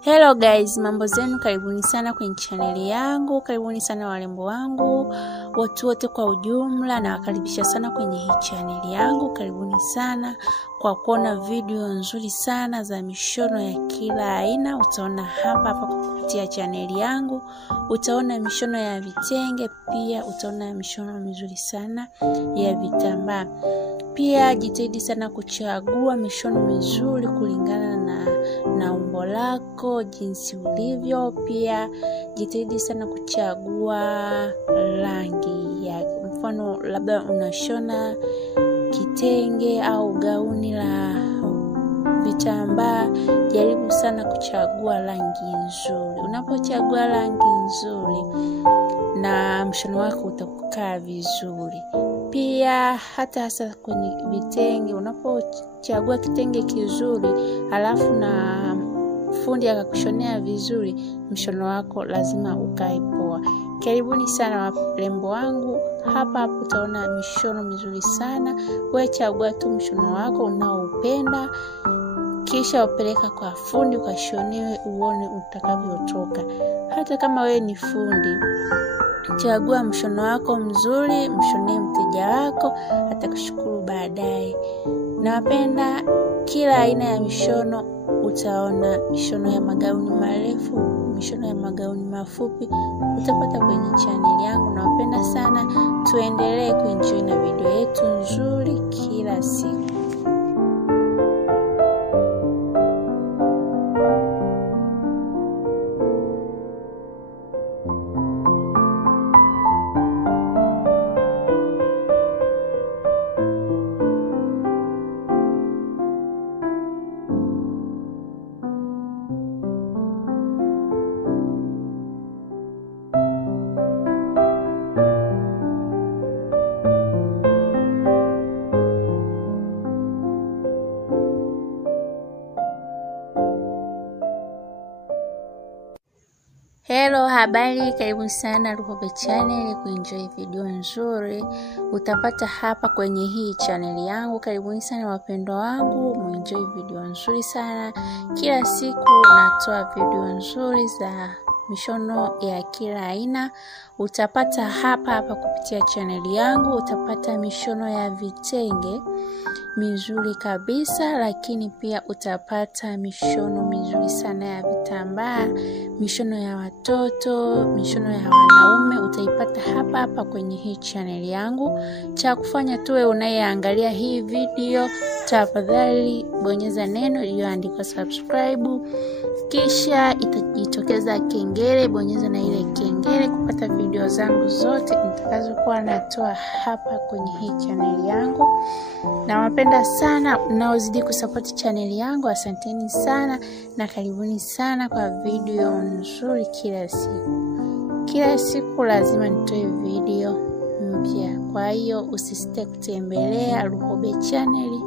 Hello guys, mambo zenu, karibuni sana kwenye channel yangu, karibuni sana warembo wangu, watu wote kwa ujumla, na wakaribisha sana kwenye hii channel yangu. Karibuni sana kwa kuona video nzuri sana za mishono ya kila aina. Utaona hapa kupitia channel yangu, utaona mishono ya vitenge, pia utaona mishono mizuri sana ya vitambaa. Pia jitahidi sana kuchagua mishono mizuri kulingana na umbo lako, jinsi ulivyo. Pia jitahidi sana kuchagua rangi ya, mfano labda unashona kitenge au gauni la vitambaa, jaribu sana kuchagua rangi nzuri. Unapochagua rangi nzuri na mshono wako utakaa vizuri. Pia hasa kwenye vitenge, unapochagua kitenge kizuri alafu na fundi akakushonea vizuri, mshono wako lazima ukae poa. Karibuni sana warembo wangu, hapa utaona mishono mizuri sana. Wewe chagua tu mshono wako unaoupenda, kisha upeleka kwa fundi ukashonewe, uone utakavyotoka. Hata kama wewe ni fundi, chagua mshono wako mzuri, mshonee mteja wako, atakushukuru baadaye. Nawapenda kila aina ya mishono. Utaona mishono ya magauni marefu, mishono ya magauni mafupi, utapata kwenye channel yangu. Nawapenda sana, tuendelee kuenjoy na video yetu nzuri kila siku. Hello, habari, karibu sana Luhobe channel kuenjoy video nzuri. Utapata hapa kwenye hii channel yangu. Karibuni sana wapendwa wangu, muenjoy video nzuri sana. Kila siku natoa video nzuri za mishono ya kila aina. Utapata hapa kupitia channel yangu. Utapata mishono ya vitenge mizuri kabisa, lakini pia utapata mishono mizuri sana ya vitambaa, mishono ya watoto, mishono ya wanaume. Utaipata hapa kwenye hii channel yangu. Cha kufanya tuwe unayeangalia hii video, tafadhali bonyeza neno iliyoandikwa subscribe, kisha itajitokeza kengele, bonyeza na ile kengele kupata video zangu zote nitakazokuwa natoa hapa kwenye hii channel yangu. Nawapenda sana mnaozidi kusupport channel yangu. Asanteni sana na karibuni sana kwa video nzuri kila siku. Kila siku lazima nitoe video mpya. Kwa hiyo usisite kutembelea Luhobe channel.